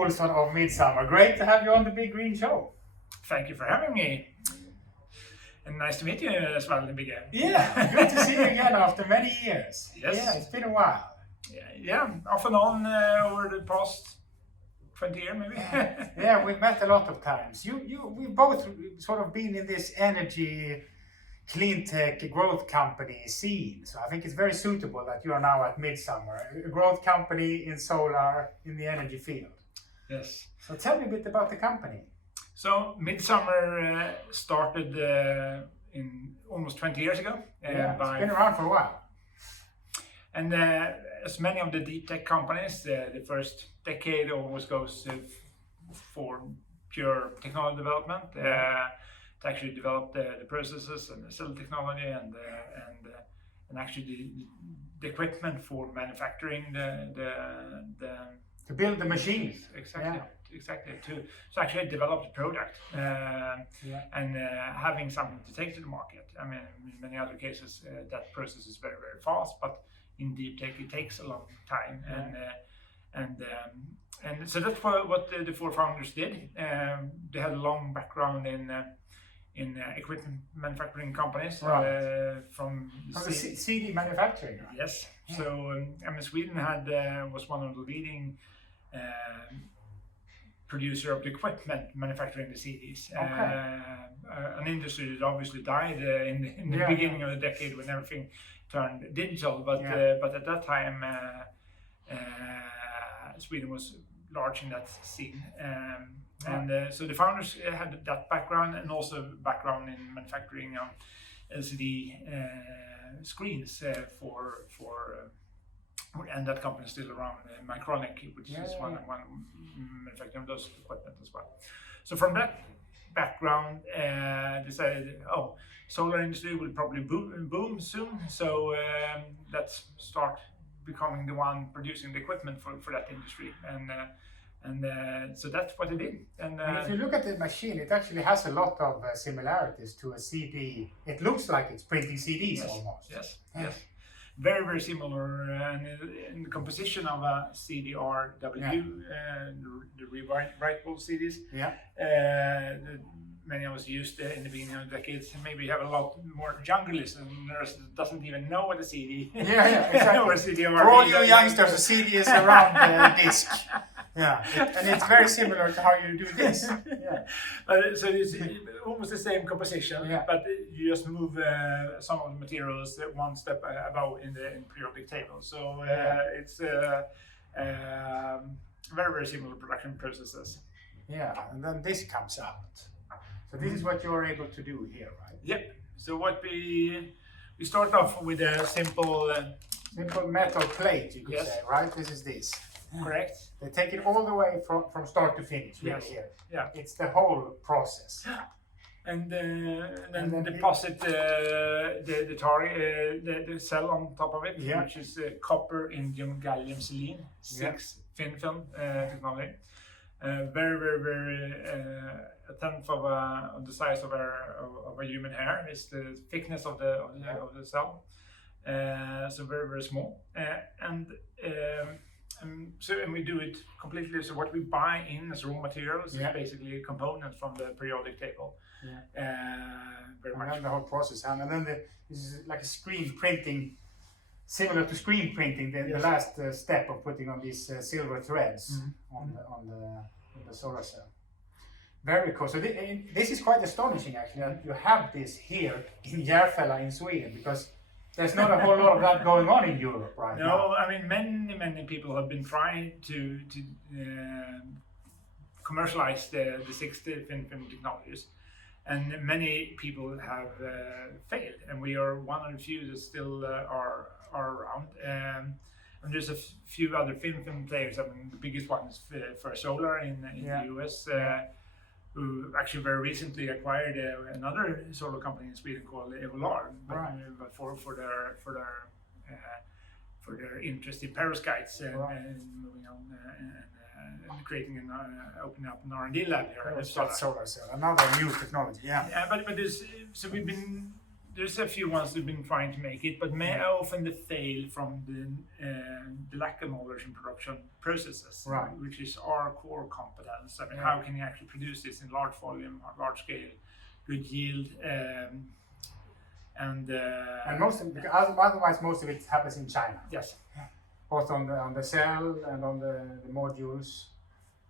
Olsson of Midsummer. Great to have you on the Big Green Show. Thank you for having me. And nice to meet you as well, again. Yeah, good to see you again after many years. Yes. Yeah, it's been a while. Yeah, off and on over the past 20 years maybe. Yeah, we've met a lot of times. We've both sort of been in this energy, clean tech growth company scene. So I think it's very suitable that you are now at Midsummer, a growth company in solar in the energy field. Yes. So tell me a bit about the company. So Midsummer started in almost 20 years ago. It's been around for a while. And as many of the deep tech companies, the first decade always goes for pure technology development. To actually develop the processes and the cell technology and actually the equipment for manufacturing to build the machines. Exactly. Yeah. Exactly. To actually develop the product and having something to take to the market. I mean, in many other cases, that process is very, very fast, but in deep tech it takes a long time. And so that's what the four founders did. They had a long background in equipment manufacturing companies, right. from the CD manufacturing. Right? Yes. Yeah. So I mean, Sweden was one of the leading producer of the equipment manufacturing the CDs. Okay. An industry that obviously died in the beginning of the decade when everything turned digital. But at that time, Sweden was large in that scene. And so the founders had that background and also background in manufacturing LCD screens for and that company is still around, Mycronic, which is one manufacturing of those equipment as well. So from that background, decided, solar industry will probably boom soon. So let's start becoming the one producing the equipment for that industry. And so that's what it did. And if you look at the machine, it actually has a lot of similarities to a CD. It looks like it's printing CDs almost. Yes, yes. Very, very similar. And in the composition of a CDRW, the rewritable CDs, many of us used in the beginning of the decades. Maybe you have a lot more younger listeners that doesn't even know what a CD is. Yeah, exactly. Or CDR. For all you youngsters, a CD is a round disc. Yeah, and it's very similar to how you do this. Yeah. So it's almost the same composition, but you just move some of the materials one step above in the periodic table. So it's very, very similar production processes. Yeah, and then this comes out. So this is what you're able to do here, right? Yep. So what we start off with a simple metal plate, you could say, right? This is this. Correct. They take it all the way from start to finish. Really here. Yeah. It's the whole process. And then deposit the cell on top of it, which is copper, indium, gallium, selene, 6 thin film technology. Very, very, very a tenth of the size of a human hair is the thickness of the cell. So very, very small. And we do it completely. So what we buy in as raw materials is basically a component from the periodic table. Very much. And the whole process, and then this is like a screen printing, similar to screen printing. The last step of putting on these silver threads on the solar cell. Very cool. So this is quite astonishing, actually, that you have this here in Järfälla in Sweden, because there's not a whole lot of that going on in Europe right now. No, I mean, many people have been trying to commercialize the 6 thin film technologies, and many people have failed, and we are one of the few that still are around. And there's a few other thin film players. I mean, the biggest one is for solar in the US. Who actually very recently acquired another solar company in Sweden called Evolar, but for their interest in perovskites and moving on and creating opening up an R&D lab here. Solar cell, another new technology. But there's, so we've been there's a few ones who've been trying to make it, but often they fail from the lack of knowledge in production processes, Right. which is our core competence. I mean, how can you actually produce this in large volume, large scale, good yield, and most of, because otherwise most of it happens in China. yes. Both on the cell and on the modules.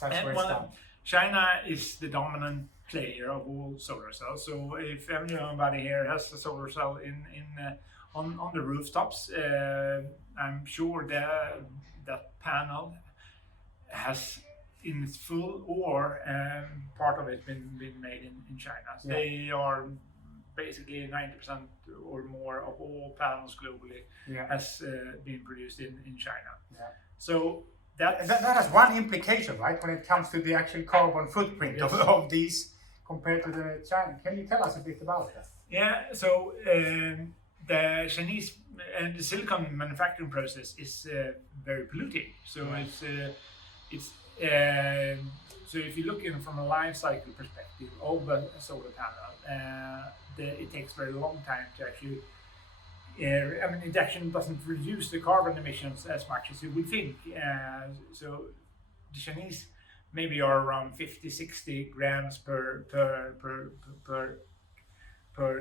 That's where it's done. China is the dominant player of all solar cells. So if anybody here has a solar cell on the rooftops, I'm sure that panel has in its full or part of it been made in China. So they are basically 90% or more of all panels globally has been produced in China. Yeah. So that has one implication, right? When it comes to the actual carbon footprint of these compared to the China. Can you tell us a bit about that? Yeah, so the Chinese and the silicon manufacturing process is very polluting. So so if you look in from a life cycle perspective of a solar panel, it takes very long time to actually. I mean, it actually doesn't reduce the carbon emissions as much as you would think. So the Chinese maybe are around 50-60 grams per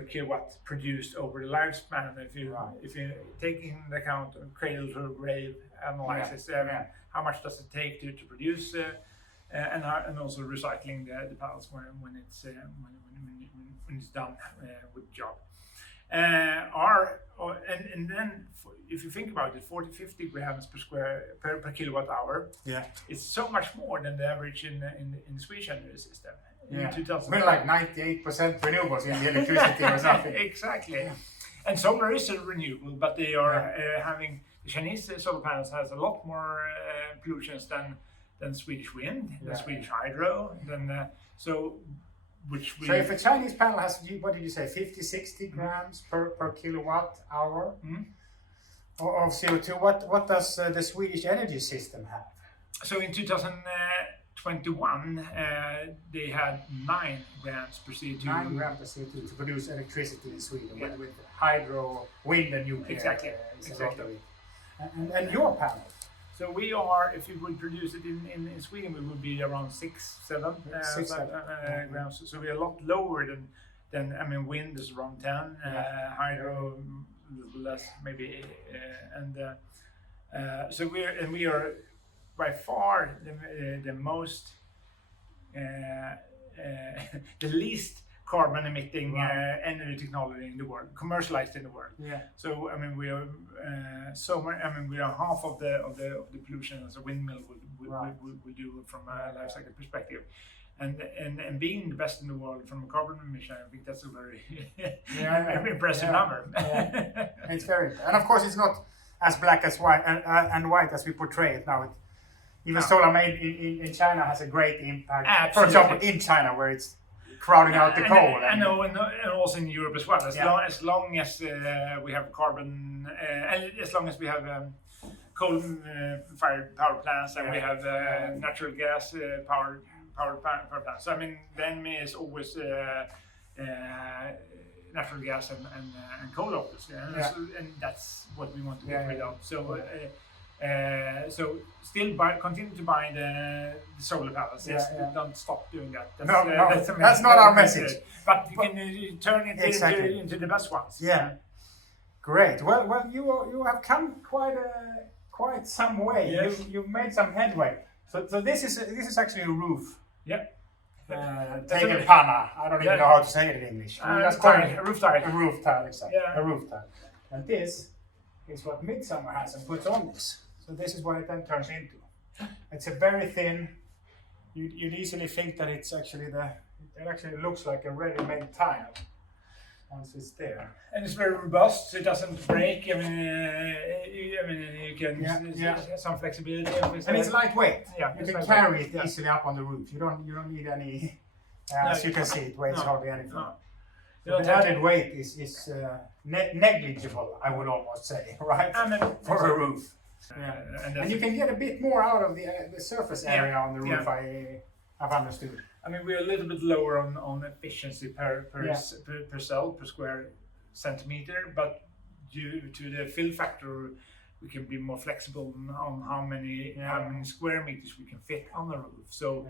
kilowatt produced over the lifespan. If you take into account cradle to grave analysis, how much does it take to produce, and also recycling the panels when it's done with the job. And then if you think about it, 40-50 grams per kilowatt hour, it's so much more than the average in the Swedish energy system. We're like 98% renewables in the electricity or something. Exactly. And solar is a renewable, but they are having the Chinese solar panels has a lot more pollutions than Swedish wind, than Swedish hydro, so if a Chinese panel has, what did you say, 50-60 grams per kilowatt hour of CO2, what does the Swedish energy system have? So in 2021, they had 9 grams per CO2. 9 grams per CO2 to produce electricity in Sweden, with hydro, wind and nuclear. Exactly. And your panel? So we are, if you would produce it in Sweden, we would be around 6-7 grams. So we're a lot lower than I mean, wind is around 10, hydro a little less, maybe 8, so we are by far the most the least carbon emitting energy technology in the world, commercialized in the world. So I mean we are we are half of the pollution as a windmill would do from a life cycle perspective. And being the best in the world from a carbon emission, I think that's a very very impressive number. It's very, and of course it's not as black as white and white as we portray it now. Even solar made in China has a great impact. Absolutely. For example, in China where it's crowding out the coal. And also in Europe as well. As long as we have carbon, and as long as we have coal-fired power plants, and we have natural gas power plants. So I mean, the enemy is always natural gas and coal, obviously, and that's what we want to get rid of. So. So still continue to buy the solar panels. Don't stop doing that. That's not our message. But you can turn it into the best ones. Great. Well, you have come quite some way. Yes. You've made some headway. So this is actually a roof. Taken panna. I don't even know how to say it in English. A roof tile. A roof tile, exactly. A roof tile. And this is what Midsummer has and puts on this. So this is what it then turns into. It's a very thin. You'd easily think that it's actually it actually looks like a ready-made tile once it's there. And it's very robust, so it doesn't break. I mean, you can some flexibility. And it's lightweight. You can carry it easily up on the roof. You don't need any. As you can see, it weighs hardly anything. So the added weight is negligible, I would almost say, right? For a roof. And you can get a bit more out of the surface area on the roof. I've understood. I mean, we're a little bit lower on efficiency per cell, per square centimeter, but due to the fill factor, we can be more flexible on how many square meters we can fit on the roof. So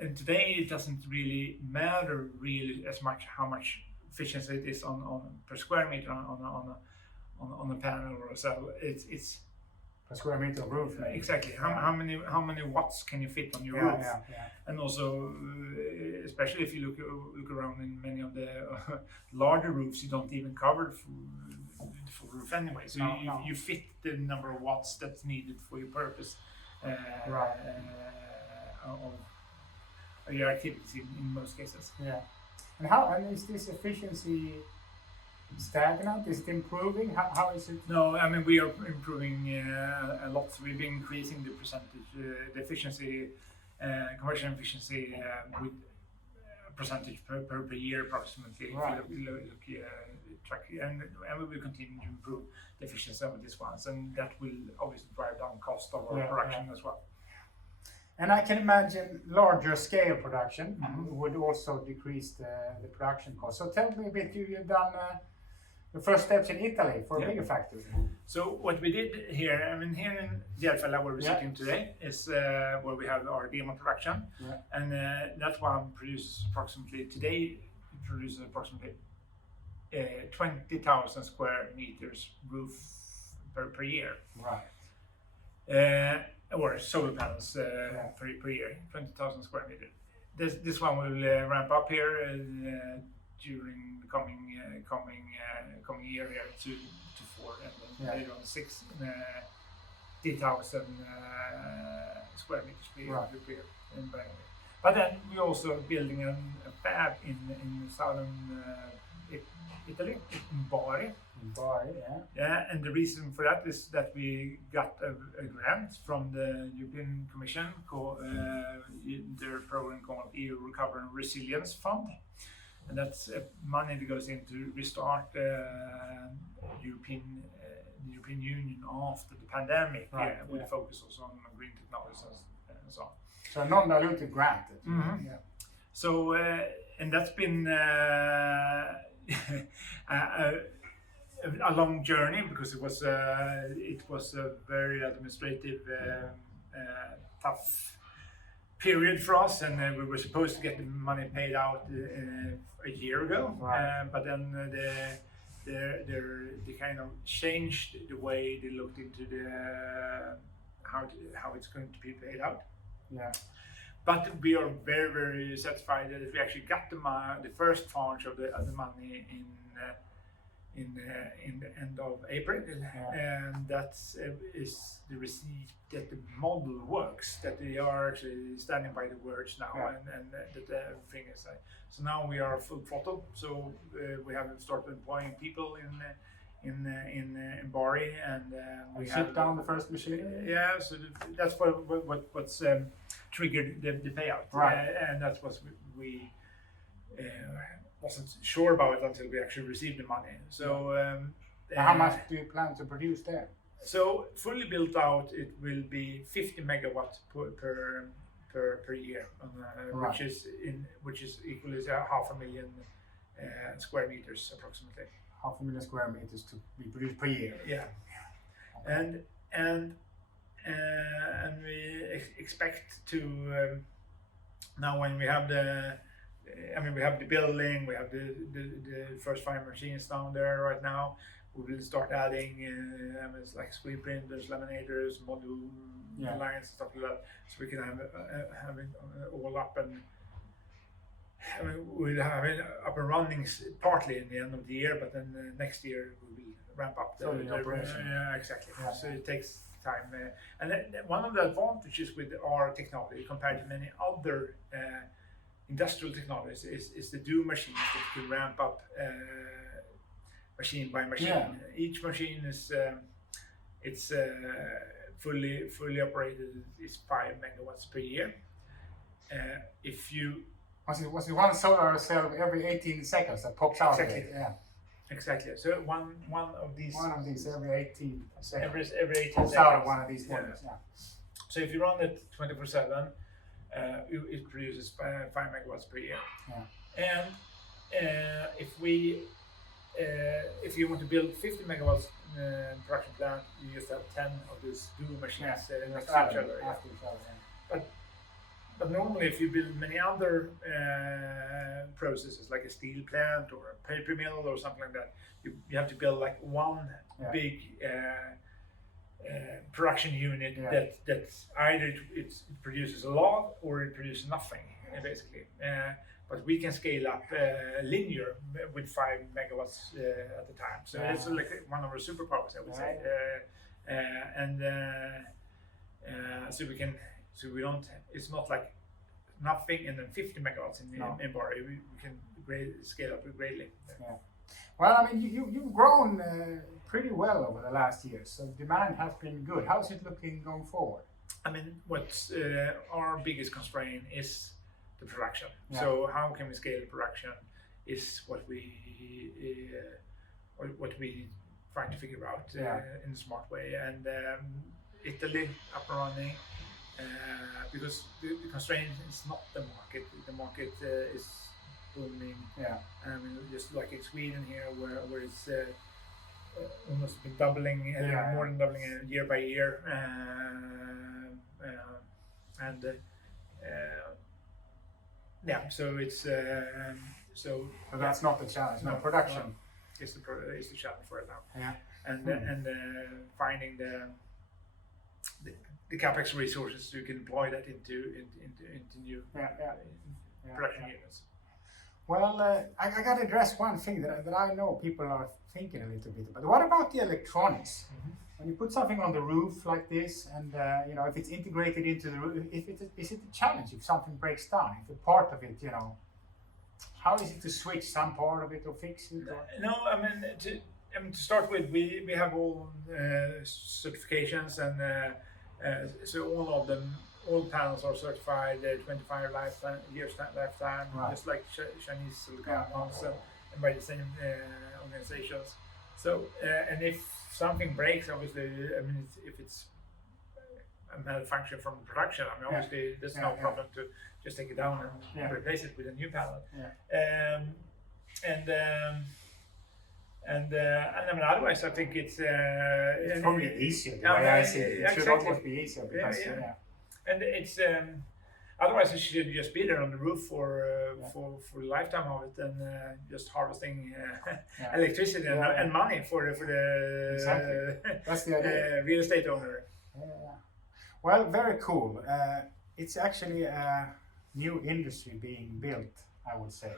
and today it doesn't really matter really as much how much efficiency it is on per square meter on a panel or so. It's per square meter of roof. Exactly. How many watts can you fit on your roof? And also, especially if you look around in many of the larger roofs, you don't even cover the full roof anyway. So you fit the number of watts that's needed for your purpose of your activities in most cases. Yeah. And is this efficiency stagnant? Is it improving? How is it? No, I mean we are improving a lot. We've been increasing the percentage, the efficiency, conversion efficiency with a percentage per year approximately. Right. If you look track, and we will continue to improve the efficiency of these ones, and that will obviously drive down cost of our production as well. And I can imagine larger scale production would also decrease the production cost. So tell me a bit, you've done the first steps in Italy for a bigger factory. So what we did here, I mean here in Järfälla where we're sitting today is where we have our demo production. And that one produces approximately, today it produces approximately 20,000 square meters roof per year. Right. Or solar panels per year, 20,000 square meters. This one will ramp up here during the coming year here to 4 and then later on 60,000 square meters per year. But then we're also building a fab in southern Italy, in Bari. And the reason for that is that we got a grant from the European Commission, their program called EU Recovery and Resilience Fund, and that's money that goes into restart the European Union after the pandemic, with a focus also on green technologies and so on. So a non-dilutive grant. So and that's been a long journey because it was a very administrative tough period for us, and we were supposed to get the money paid out a year ago, but then they kind of changed the way they looked into the how it's going to be paid out. But we are very, very satisfied that we actually got the first tranche of the money in the end of April, and that is the receipt that the model works, that they are actually standing by the words now, and that everything is so now we are full throttle. So we have started employing people in Bari, and we have shipped down the first machine. So that's what's triggered the payout, and that's what we wasn't sure about it until we actually received the money. So how much do you plan to produce there? So fully built out, it will be 50 megawatts per year, which is equal to 500,000 square meters approximately. 500,000 square meters to be produced per year. And we expect to now when we have we have the building, we have the first 5 machines down there right now. We will start adding it's like screen printers, laminators, module lines, stuff like that, so we can have it all up, and we'll have it up and running partly in the end of the year, but then next year we will ramp up the operation. Exactly. So it takes time, and one of the advantages with our technology compared to many other industrial technologies is the do machines that can ramp up machine by machine. Each machine is fully operated. It's 5 megawatts per year. If you was it one solar cell every 18 seconds that pops out? Exactly. So one of these every 18 seconds. Every 18 pops seconds. Out of one of these models. So if you run it 24/7, it produces 5 megawatts per year. And if we if you want to build 50 megawatts production plant, you just have 10 of those dual machines next to each other. But normally, if you build many other processes, like a steel plant or a paper mill or something like that, you have to build like one big production unit that either it produces a lot or it produces nothing, basically. But we can scale up linear with 5 megawatts at a time. So it's like one of our superpowers, I would say. So we can. So we don't. It's not like nothing and then 50 megawatts in Bari. We can scale up greatly. Yeah. Well, I mean, you've grown pretty well over the last years. So demand has been good. How is it looking going forward? I mean, what's our biggest constraint is the production. So how can we scale production is what we try to figure out in a smart way. And Italy up and running. Because the constraint is not the market. The market is booming. I mean, just like in Sweden here, where it's almost been doubling, more than doubling year by year. So it's so that's not the challenge. No, production is the challenge for it now. Yeah. And finding the capex resources you can deploy that into new production units. Well, I got to address one thing that I know people are thinking a little bit about. What about the electronics? When you put something on the roof like this, and if it's integrated into the roof, is it a challenge if something breaks down? If a part of it, how is it to switch some part of it or fix it? Or? No, I mean to start with, we have all certifications and. So all panels are certified 25 years lifetime, just like Chinese silicon ones, and by the same organizations. So, and if something breaks, obviously, I mean, if it's a malfunction from production, I mean, obviously, there's no problem to just take it down and replace it with a new panel. And I mean, otherwise, I think it's probably easier. The way I see it, it should almost be easier because and it's otherwise it should just be there on the roof for the lifetime of it and just harvesting electricity and money for the that's the idea. Real estate owner. Well, very cool. It's actually a new industry being built, I would say.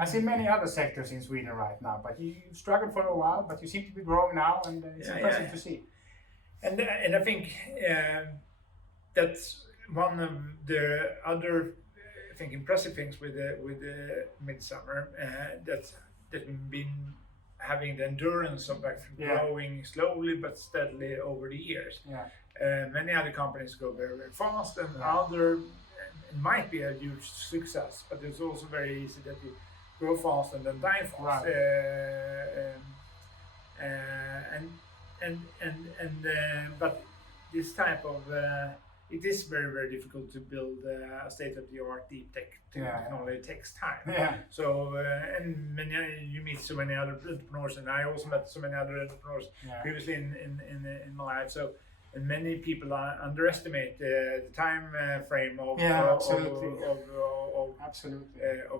I see many other sectors in Sweden right now, but you struggled for a while, but you seem to be growing now, and it's impressive to see. And I think that's one of the other, I think, impressive things with the Midsummer that we've been having the endurance of growing slowly but steadily over the years. Many other companies go very, very fast, and it might be a huge success, but it's also very easy that you grow fast and then die fast. But this type of it is very, very difficult to build a state-of-the-art deep tech technology. It takes time. So and you meet so many other entrepreneurs, and I also met so many other entrepreneurs previously in my life. So. And many people underestimate the time frame of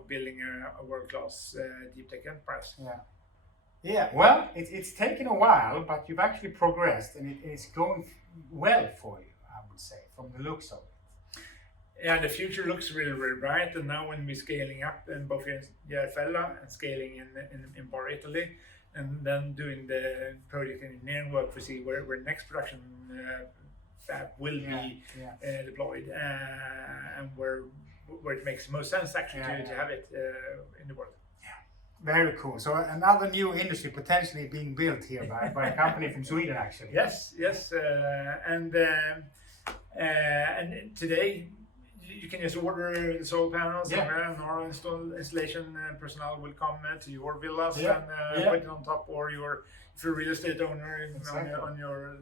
building a world-class deep tech enterprise. Well, it's taken a while, but you've actually progressed, and it's going well for you, I would say, from the looks of it. Yeah, the future looks really, really bright, and now when we're scaling up in both in Järfälla and scaling in Bari, Italy, and then doing the project engineering work to see where next production fab will be deployed and where it makes the most sense actually to have it in the world. Very cool. So another new industry potentially being built here by a company from Sweden, actually. Yes, and today. You can just order the solar panels, and our installation personnel will come to your villas and put it on top, or if you're a real estate owner on your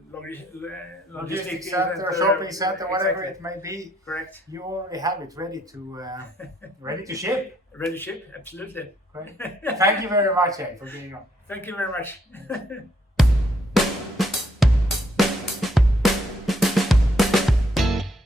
logistics center, shopping center, whatever it may be. Correct. You already have it ready to ship. Ready to ship, absolutely. Great. Thank you very much, Erik, for being on. Thank you very much.